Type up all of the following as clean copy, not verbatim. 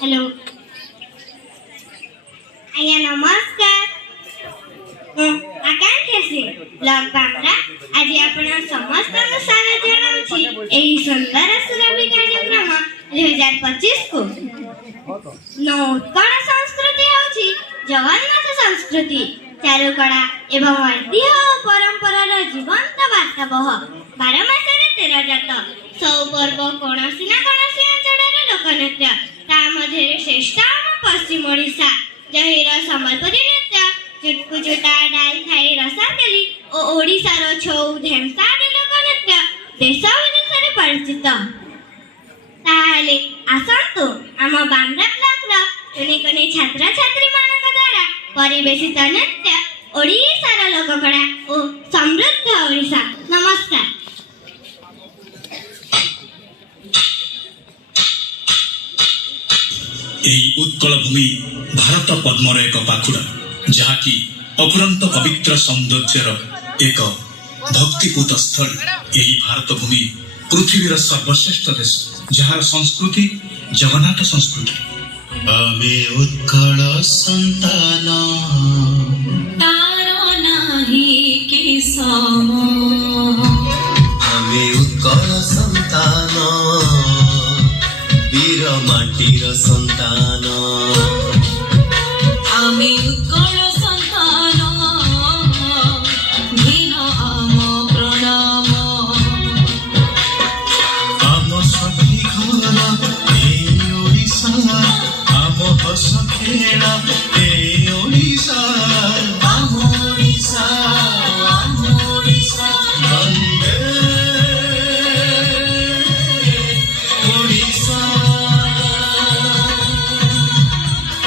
Hello आज्ञा नमस्कार। आकांक्षा से ब्लॉग बामरा आज आपण समस्त स्वागत जनाउछि एही सुंदर सुरभि कार्यक्रम 2025 को। नौकण संस्कृति होछि जगन्नाथ संस्कृति चारुकला एवं ऐतिह्य और परंपरार जीवंत वार्तावह 12 मासरे 13 जात सब पर्व कौनसी ना कौनसी अंचल लोकनृत्य ता मध्य श्रेष्ठ आम पश्चिम ओडिशा जहिर सम्बलपुरी नृत्य चुटकुचुटा डाल खाई रसातली और ओडिशार छौ ढेमसा आदि लोकनृत्य देश विदेश में परिचित। ताहले आसंतु आम बामरा ब्लॉक कुनी कुनी छात्र छात्री मानक द्वारा परिवेशित नृत्य ओडिशार लोककला और समृद्ध ओडिशा। नमस्कार। ଏହି ଉତ୍କଳ ଭୂମି ଭାରତ ପଦ୍ମର ଏକ ପାଖୁଡ଼ା ଯାହାକି ଅଫୁରନ୍ତ ପବିତ୍ର ସୌନ୍ଦର୍ଯ୍ୟର ଏକ ଭକ୍ତିପୂତ ସ୍ଥଳୀ। ଏହି ଭାରତ ଭୂମି ପୃଥିବୀର ସର୍ବଶ୍ରେଷ୍ଠ ଦେଶ ଯାହାର ସଂସ୍କୃତି ଜଗନ୍ନାଥ ସଂସ୍କୃତି। ଆମେ ଉତ୍କଳ ସନ୍ତାନ ତାର ନାହିଁ କି ସମ। ଆମେ ଉତ୍କଳ ସନ୍ତାନ ବୀର ମାଟିର ସନ୍ତାନ। ଆମେ ଉତ୍କଳ ସନ୍ତାନ ଘିନ ଆମ ପ୍ରଣାମ। ଆମ ସଖୀ ଘର ଏ ଓଡ଼ିଶା ଆମ ହସ ଖେଳ ଏ ଓଡ଼ିଶା ଆମ ଓଡ଼ିଶା ଆମ ଓଡ଼ିଶା ବନ୍ଦେ ଓଡ଼ିଶା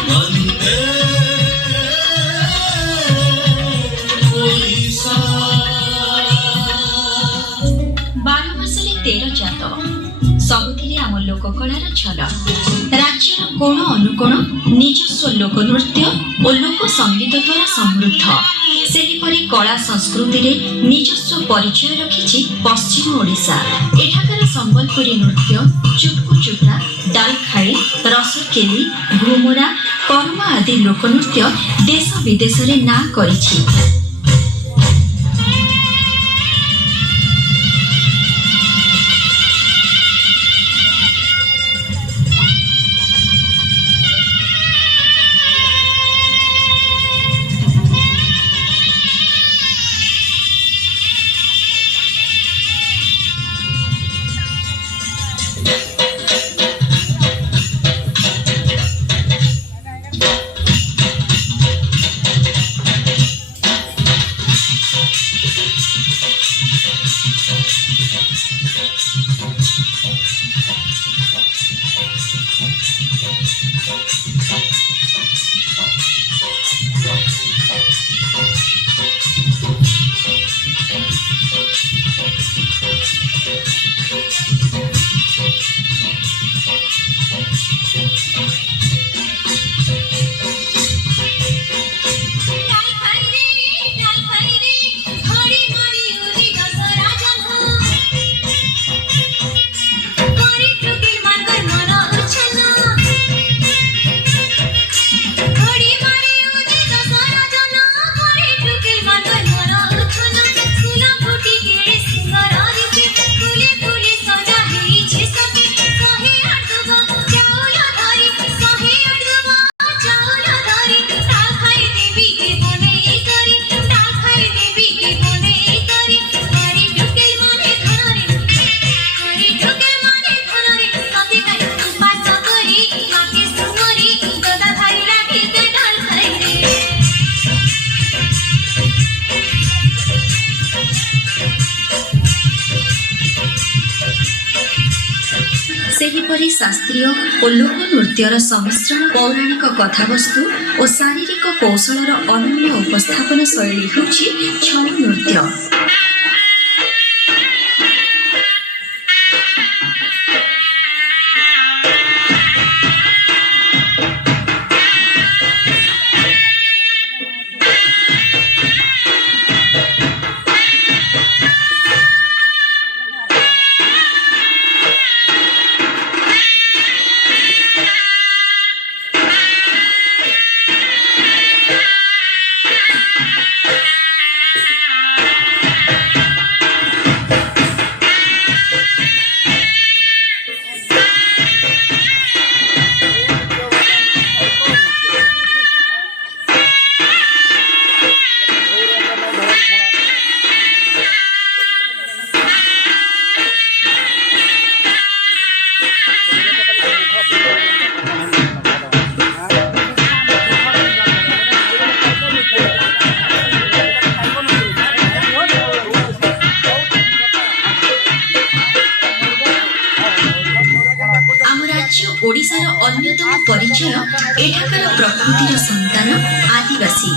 ବନ୍ଦେ ଓଡ଼ିଶା। 12 ମାସରେ 13 ଜାତ ସବୁଥିରେ ଆମ ଲୋକକଳାର ଝଲକ। ରାଜ୍ୟର କୋଣ ଅନୁକୋଣ ନିଜସ୍ୱ ଲୋକନୃତ୍ୟ ଓ ଲୋକ ସଙ୍ଗୀତ ଦ୍ୱାରା ସମୃଦ୍ଧ। ସେହିପରି କଳା ସଂସ୍କୃତିରେ ନିଜସ୍ୱ ପରିଚୟ ରଖିଛି ପଶ୍ଚିମ ଓଡ଼ିଶା। ଏଠାକାର ସମ୍ବଲପୁରୀ ନୃତ୍ୟ ଚୁଟକୁଚୁଟା ଡାଲଖାଇ ରସକେଲି ଘୁମୁରା କର୍ମା ଆଦି ଲୋକନୃତ୍ୟ ଦେଶ ବିଦେଶରେ ନାଁ କରିଛି। ସେହିପରି ଶାସ୍ତ୍ରୀୟ ଓ ଲୋକନୃତ୍ୟର ସମ୍ମିଶ୍ରଣ ପୌରାଣିକ କଥାବସ୍ତୁ ଓ ଶାରୀରିକ କୌଶଳର ଅନନ୍ୟ ଉପସ୍ଥାପନ ଶୈଳୀ ହେଉଛି ଛଉ ନୃତ୍ୟ। ଅନ୍ୟତମ ପରିଚୟ ଏଠାକାର ପ୍ରକୃତିର ସନ୍ତାନ ଆଦିବାସୀ।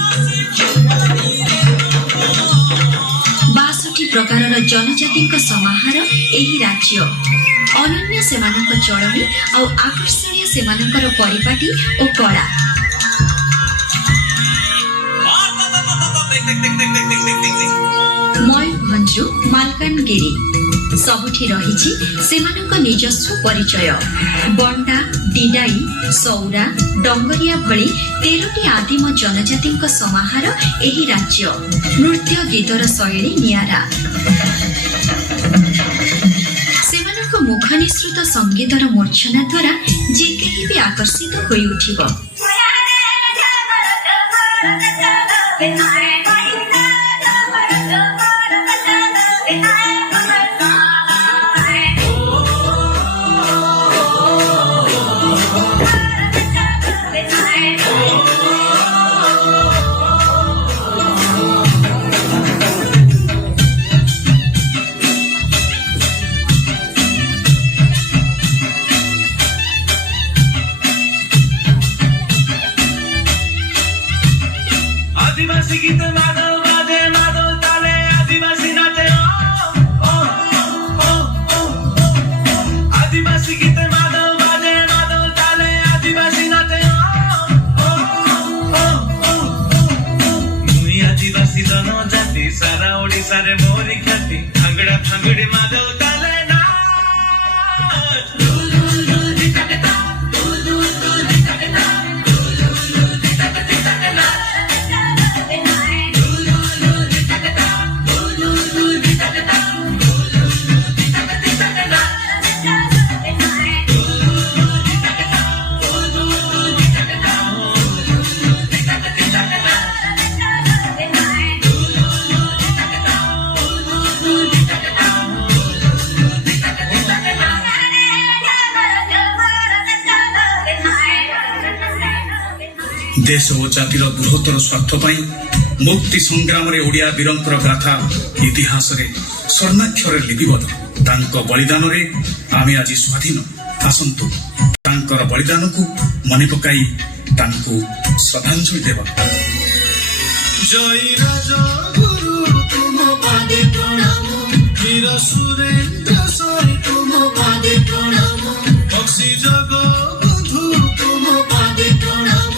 62 ପ୍ରକାରର ଜନଜାତିଙ୍କ ସମାହାର ଏହି ରାଜ୍ୟ। ଅନନ୍ୟ ସେମାନଙ୍କ ଚଳଣି ଆଉ ଆକର୍ଷଣୀୟ ସେମାନଙ୍କର ପରିପାଟି ଓ କଳା। ମୟୂରଭଞ୍ଜରୁ ମାଲକାନଗିରି ସବୁଠି ରହିଛି ସେମାନଙ୍କ ନିଜସ୍ୱ ପରିଚୟ। ବଣ୍ଡା, ଡିଡାଇ, ସୌରା, ଡଙ୍ଗରିଆ ଭଳି 13ଟି ଆଦିମ ଜନଜାତିଙ୍କ ସମାହାର ଏହି ରାଜ୍ୟ। ନୃତ୍ୟ ଗୀତର ଶୈଳୀ ନିଆରା। ସେମାନଙ୍କ ମୁଖ ନିଃସୃତ ସଙ୍ଗୀତର ମୂର୍ଚ୍ଛନା ଦ୍ୱାରା ଯେ କେହି ବି ଆକର୍ଷିତ ହୋଇ ଉଠିବ। आदिवासी गीत मादल बाजे मादल ताले आदिवासी नाचे आदिवासी गीत मादल बाजे मादल ताले आदिवासी नाचे मुई आदिवासी जनजाति सारा ओडिसा रे मोरी ख्याति फांगड़ा फांगड़ी मादल ताले देश और जातिर बृहत्तर स्वार्थ पाई मुक्ति संग्राम रे ओडिया वीरंकर गाथा इतिहास रे स्वर्णाक्षर लिपिबद्ध। तांको बलिदान रे आमे आज स्वाधीन। आसंतु तांकर बलिदान को मने पकाई तांको श्रद्धांजलि देवा। जय राजा गुरु तुम पादे प्रणाम वीर सुरेंद्र साई तुम पादे प्रणाम बक्सी जग बंधु तुम पादे प्रणाम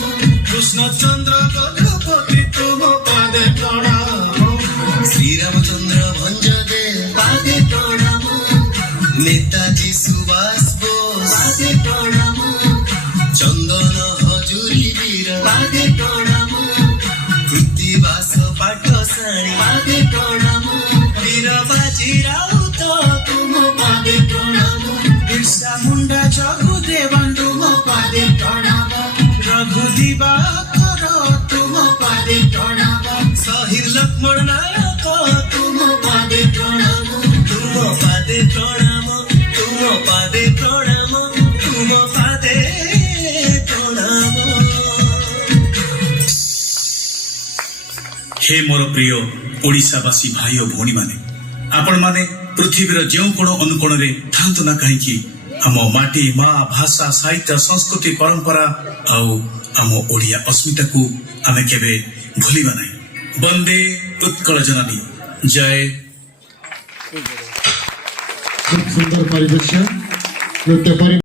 कृष्ण चंद्र गजपति तुम पादे प्रणाम श्री रामचंद्र भंजदे पादे प्रणाम नेताजी सुभाष बोस पादे प्रणाम चंदन हजूरी वीर पादे प्रणाम कृतिवास पाठशाणी पादे प्रणाम वीर बाजी राउत तुम पादे प्रणाम बिरसा मुंडा जगुदेवन तुम पादे प्रणाम रघु दिवाकर तुम पादे प्रणाम शहीद लक्ष्मण नायक तुम पादे प्रणाम तुम पादे प्रणाम तुम पादे प्रणाम तुम पादे प्रणाम। हे मोर प्रिय ओडिशावासी भाई और भौणी माने आपण माने पृथ्वीर जो कोण अनुकोण रे थांतु ना कहीं आम माटी माँ भाषा साहित्य संस्कृति परंपरा आउ आम ओडिया अस्मिता को आमे केबे भूलिबा नाही। वंदे उत्कल जननी जय। खूब सुंदर परिवेश नृत्य